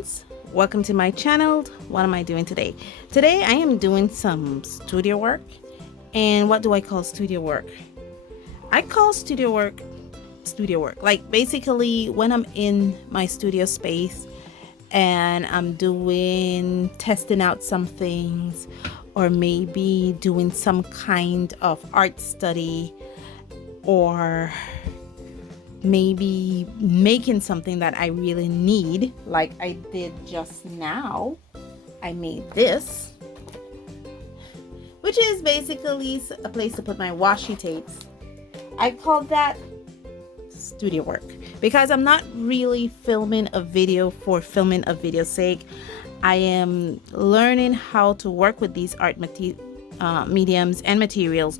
friends, welcome to my channel. What am I doing today? Today I am doing some studio work. And what do I call studio work? I call studio work like basically when I'm in my studio space and I'm testing out some things, or maybe doing some kind of art study, or maybe making something that I really need, like I did just now. I made this, which is basically a place to put my washi tapes. I call that studio work because I'm not really filming a video for filming a video's sake. I am learning how to work with these art mediums and materials.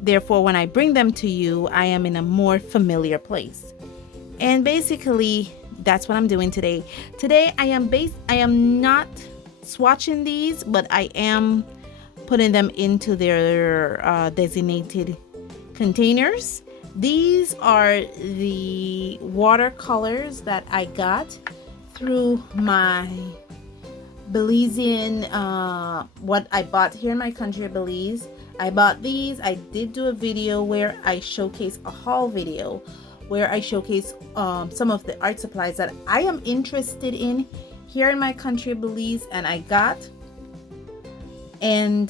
Therefore, when I bring them to you, I am in a more familiar place. And basically, that's what I'm doing today. Today, I am not swatching these, but I am putting them into their designated containers. These are the watercolors that I got through my Belizean, what I bought here in my country of Belize. I bought these. I did do a video where I showcase a haul video where I showcase some of the art supplies that I am interested in here in my country of Belize, and I got. And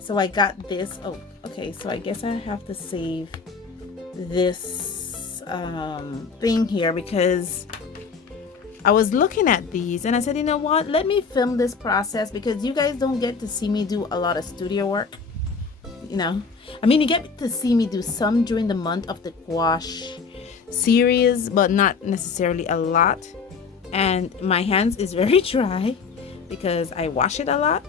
so I got this. Oh, okay. So I guess I have to save this thing here because I was looking at these and I said, you know what? Let me film this process because you guys don't get to see me do a lot of studio work. You know, I mean, you get to see me do some during the month of the gouache series, but not necessarily a lot. And my hands is very dry because I wash it a lot.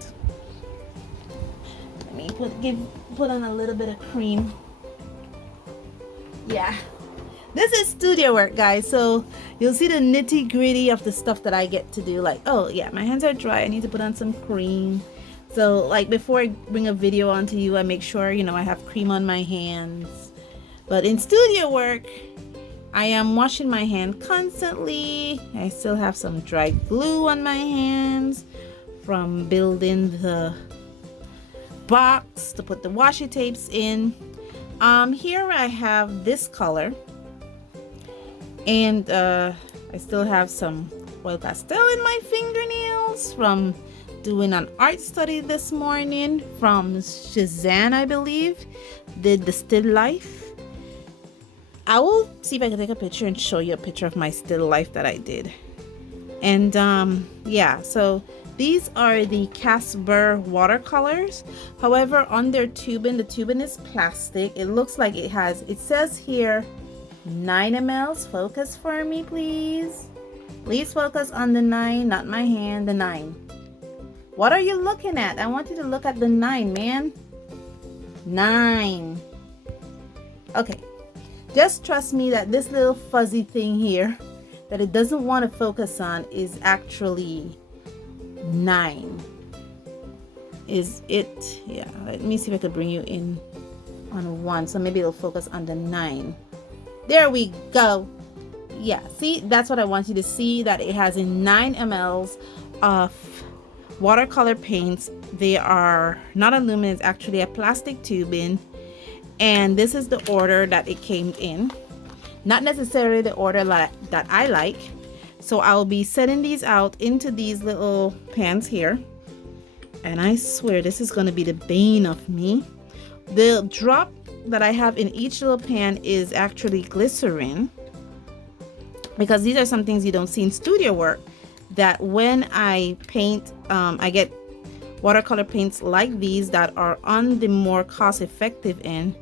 Let me put on a little bit of cream. Yeah, this is studio work, guys, so you'll see the nitty-gritty of the stuff that I get to do. Like, oh yeah, my hands are dry, I need to put on some cream. So like before I bring a video onto you, I make sure, you know, I have cream on my hands. But in studio work, I am washing my hand constantly. I still have some dry glue on my hands from building the box to put the washi tapes in. Here I have this color, and I still have some oil pastel in my fingernails from doing an art study this morning from Shazan, I believe, did the still life. I will see if I can take a picture and show you a picture of my still life that I did. And yeah, so these are the Casber watercolors. However, on their tubing, the tubing is plastic. It looks like it says here 9 ml. Focus for me, please. Please focus on the 9, not my hand, the 9. What are you looking at? I want you to look at the 9, man. 9. Okay. Just trust me that this little fuzzy thing here that it doesn't want to focus on is actually 9. Is it? Yeah. Let me see if I could bring you in on 1. So maybe it'll focus on the 9. There we go. Yeah. See, that's what I want you to see, that it has 9 mLs of watercolor paints. They are not aluminum, it's actually a plastic tubing, and this is the order that it came in, not necessarily the order that I like. So I'll be setting these out into these little pans here, and I swear this is going to be the bane of me. The drop that I have in each little pan is actually glycerin, because these are some things you don't see in studio work, that when I paint, I get watercolor paints like these that are on the more cost-effective end.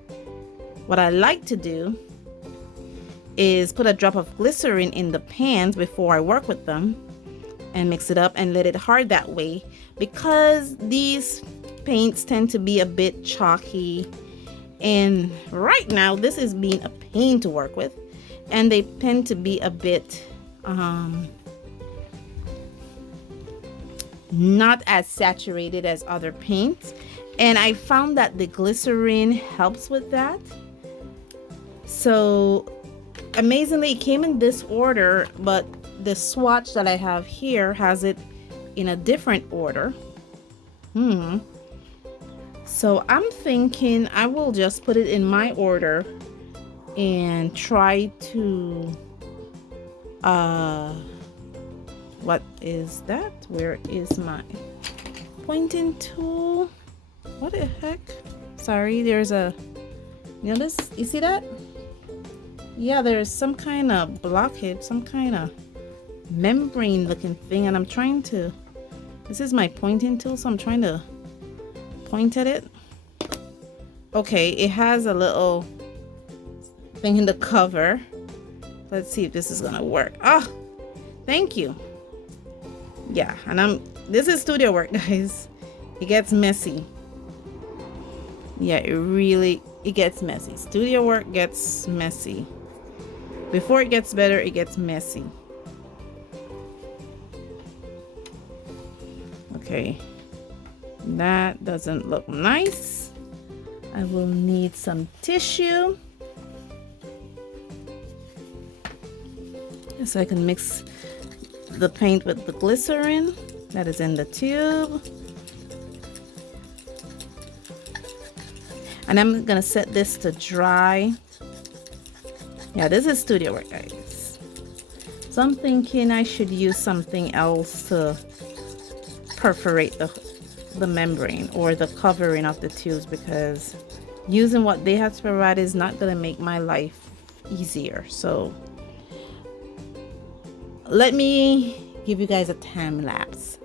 What I like to do is put a drop of glycerin in the pans before I work with them and mix it up and let it hard that way, because these paints tend to be a bit chalky, and right now this is being a pain to work with, and they tend to be a bit not as saturated as other paints, and I found that the glycerin helps with that. So amazingly, it came in this order, but the swatch that I have here has it in a different order. So I'm thinking I will just put it in my order and try to what is that? Where is my pointing tool? What the heck? Sorry, there's a, you know this, you see that? Yeah, there's some kind of blockage, some kind of membrane looking thing, and I'm trying to, this is my pointing tool, so I'm trying to point at it. Okay, it has a little thing in the cover. Let's see if this is gonna work. Ah, thank you. Yeah, and this is studio work, guys. It gets messy. Yeah, it gets messy. Studio work gets messy. Before it gets better, it gets messy. Okay, that doesn't look nice. I will need some tissue so I can mix the paint with the glycerin that is in the tube. And I'm gonna set this to dry. Yeah, this is studio work, guys. So I'm thinking I should use something else to perforate the membrane or the covering of the tubes, because using what they have to provide is not gonna make my life easier. So let me give you guys a time lapse.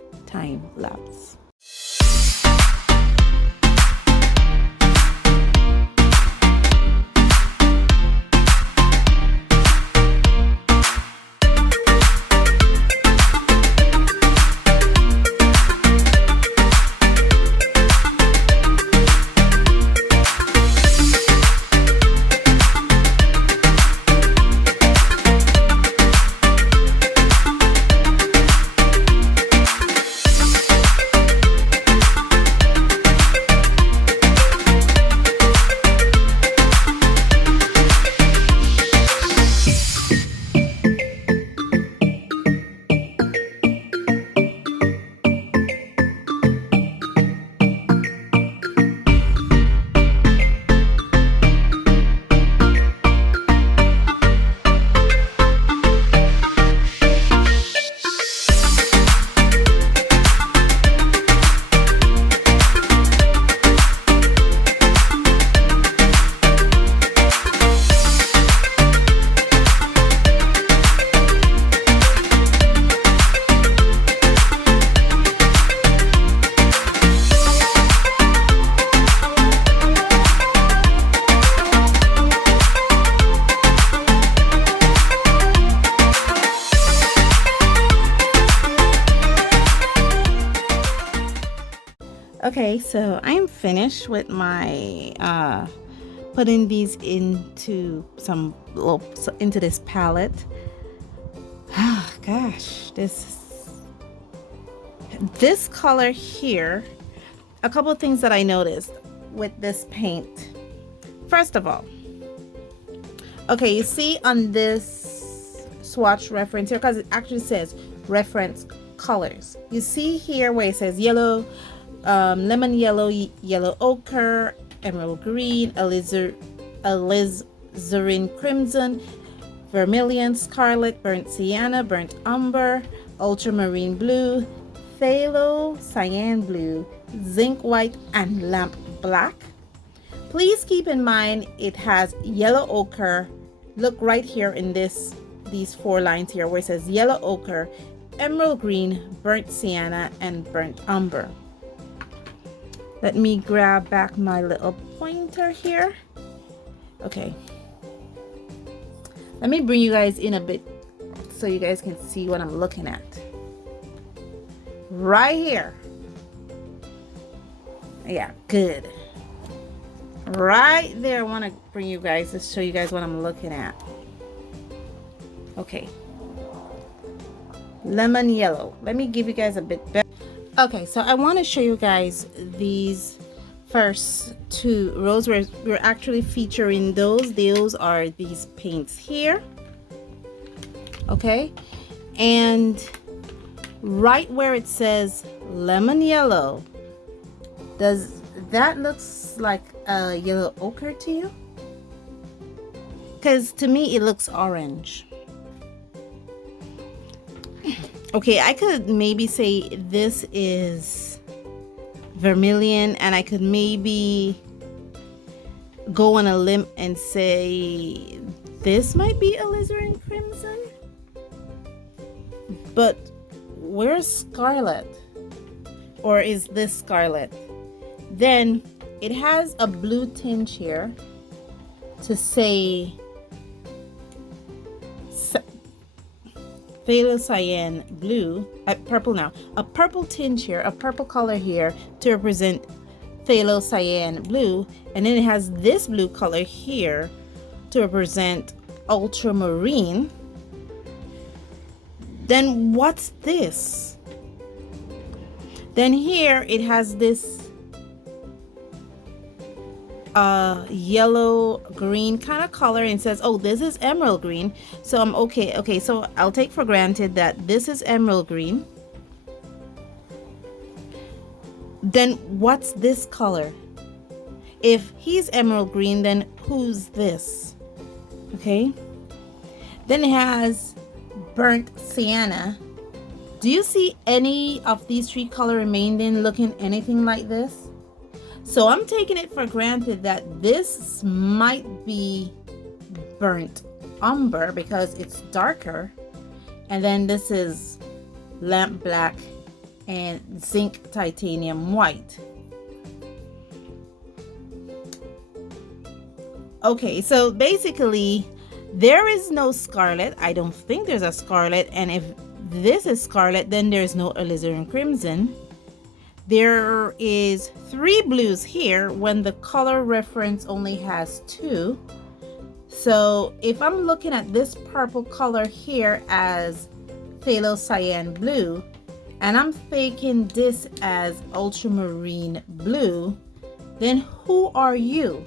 Okay, so I'm finished with my putting these into into this palette. Oh gosh, this color here. A couple of things that I noticed with this paint. First of all, okay, you see on this swatch reference here, because it actually says reference colors. You see here where it says yellow, lemon yellow, yellow ochre, emerald green, alizarin crimson, vermilion, scarlet, burnt sienna, burnt umber, ultramarine blue, phthalo, cyan blue, zinc white, and lamp black. Please keep in mind it has yellow ochre. Look right here in these 4 lines here where it says yellow ochre, emerald green, burnt sienna, and burnt umber. Let me grab back my little pointer here. Okay. Let me bring you guys in a bit so you guys can see what I'm looking at. Right here. Yeah, good. Right there, I want to bring you guys to show you guys what I'm looking at. Okay. Lemon yellow. Let me give you guys a bit better. Okay, so I want to show you guys these first 2 rows. We're actually featuring those. Those are these paints here. Okay, And right where it says lemon yellow, does that looks like a yellow ochre to you? Because to me it looks orange. Okay, I could maybe say this is vermilion, and I could maybe go on a limb and say this might be alizarin crimson. But where's scarlet? Or is this scarlet? Then it has a blue tinge here to say cyan blue, purple now. A purple tinge here, a purple color here to represent cyan blue, and then it has this blue color here to represent ultramarine. Then what's this? Then here it has this yellow green kind of color, and says, oh, this is emerald green. So I'm okay, so I'll take for granted that this is emerald green. Then what's this color? If he's emerald green, then who's this? Okay, then it has burnt sienna. Do you see any of these three color remaining looking anything like this? So I'm taking it for granted that this might be burnt umber because it's darker, and then this is lamp black and zinc titanium white. Okay, so basically there is no scarlet. I don't think there's a scarlet, and if this is scarlet, then there's no alizarin crimson. There is 3 blues here when the color reference only has 2. So if I'm looking at this purple color here as cyan blue, and I'm thinking this as ultramarine blue, then who are you?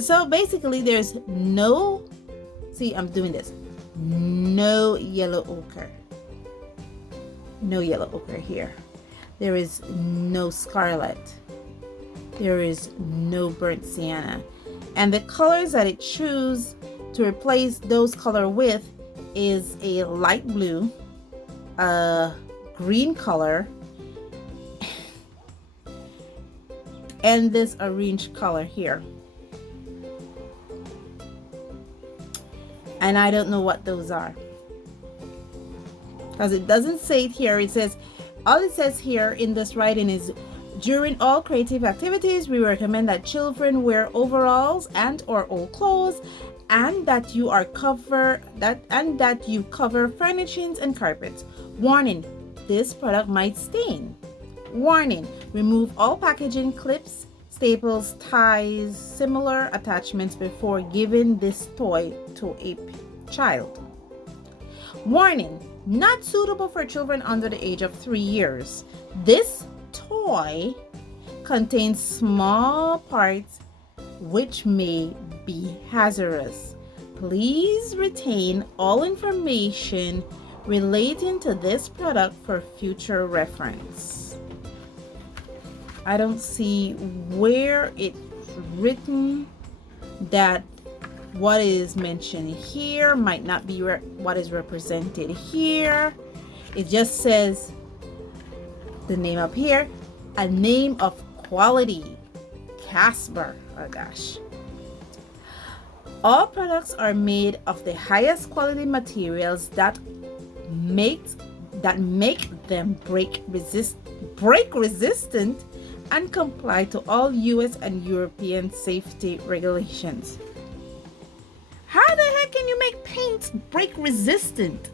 So basically there's no, see, I'm doing this, no yellow ochre. No yellow ochre here. There is no scarlet. There is no burnt sienna. And the colors that it chooses to replace those color with is a light blue, a green color, and this orange color here. And I don't know what those are, because it doesn't say it here. It says, all it says here in this writing is, during all creative activities, we recommend that children wear overalls and or old clothes, and that you cover furnishings and carpets. Warning, this product might stain. Warning, remove all packaging, clips, staples, ties, similar attachments before giving this toy to a child. Warning, not suitable for children under the age of 3 years. This toy contains small parts which may be hazardous. Please retain all information relating to this product for future reference. I don't see where it's written that what is mentioned here might not be what is represented here. It just says the name up here, a name of quality, Casber. Oh gosh. All products are made of the highest quality materials that make them break resistant and comply to all US and European safety regulations. How the heck can you make paint break resistant?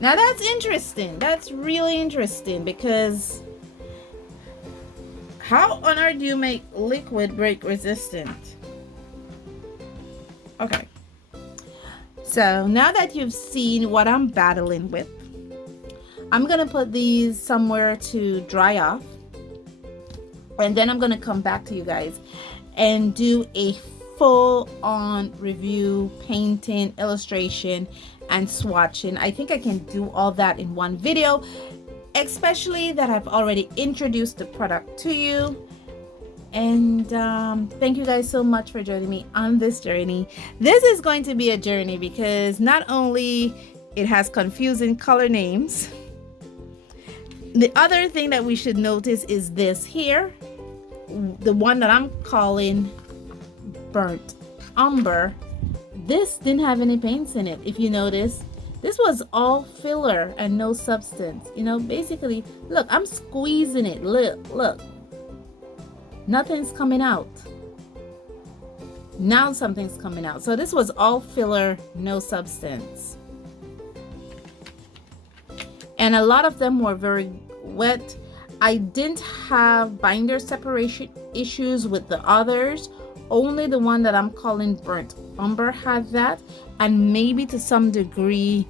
Now that's interesting. That's really interesting, because how on earth do you make liquid break resistant? Okay. So now that you've seen what I'm battling with, I'm gonna put these somewhere to dry off, and then I'm gonna come back to you guys and do a full on review, painting, illustration, and swatching. I think I can do all that in one video, especially that I've already introduced the product to you. And thank you guys so much for joining me on this journey. This is going to be a journey because not only it has confusing color names, the other thing that we should notice is this here, the one that I'm calling burnt umber. This didn't have any paints in it. If you notice, this was all filler and no substance. You know, basically, look, I'm squeezing it. Look. Nothing's coming out. Now something's coming out. So this was all filler, no substance. And a lot of them were very wet. I didn't have binder separation issues with the others. Only the one that I'm calling burnt umber had that, and maybe to some degree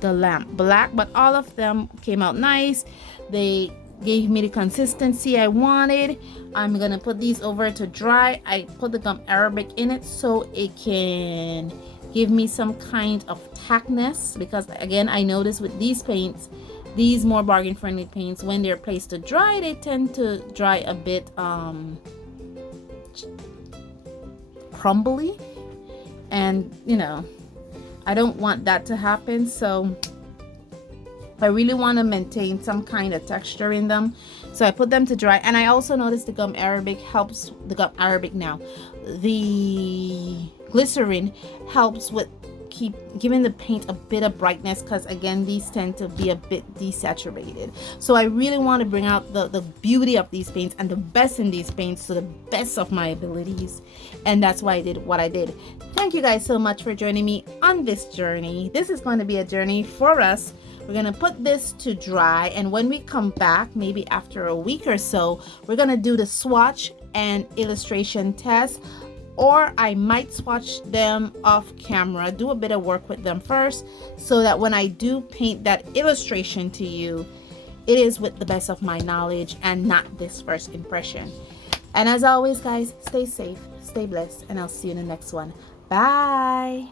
the lamp black, but all of them came out nice. They gave me the consistency I wanted. I'm gonna put these over to dry. I put the gum arabic in it so it can give me some kind of tackness, because again, I noticed with these paints, these more bargain friendly paints, when they're placed to dry, they tend to dry a bit crumbly, and you know, I don't want that to happen. So I really want to maintain some kind of texture in them, so I put them to dry. And I also noticed the gum arabic helps, the glycerin helps with keep giving the paint a bit of brightness, because again, these tend to be a bit desaturated. So I really want to bring out the beauty of these paints and the best in these paints to the best of my abilities, and that's why I did what I did. Thank you guys so much for joining me on this journey. This is going to be a journey for us. We're gonna put this to dry, and when we come back, maybe after a week or so, we're gonna do the swatch and illustration test, or I might swatch them off camera, do a bit of work with them first, so that when I do paint that illustration to you, it is with the best of my knowledge and not this first impression. And as always, guys, stay safe, stay blessed, and I'll see you in the next one. Bye.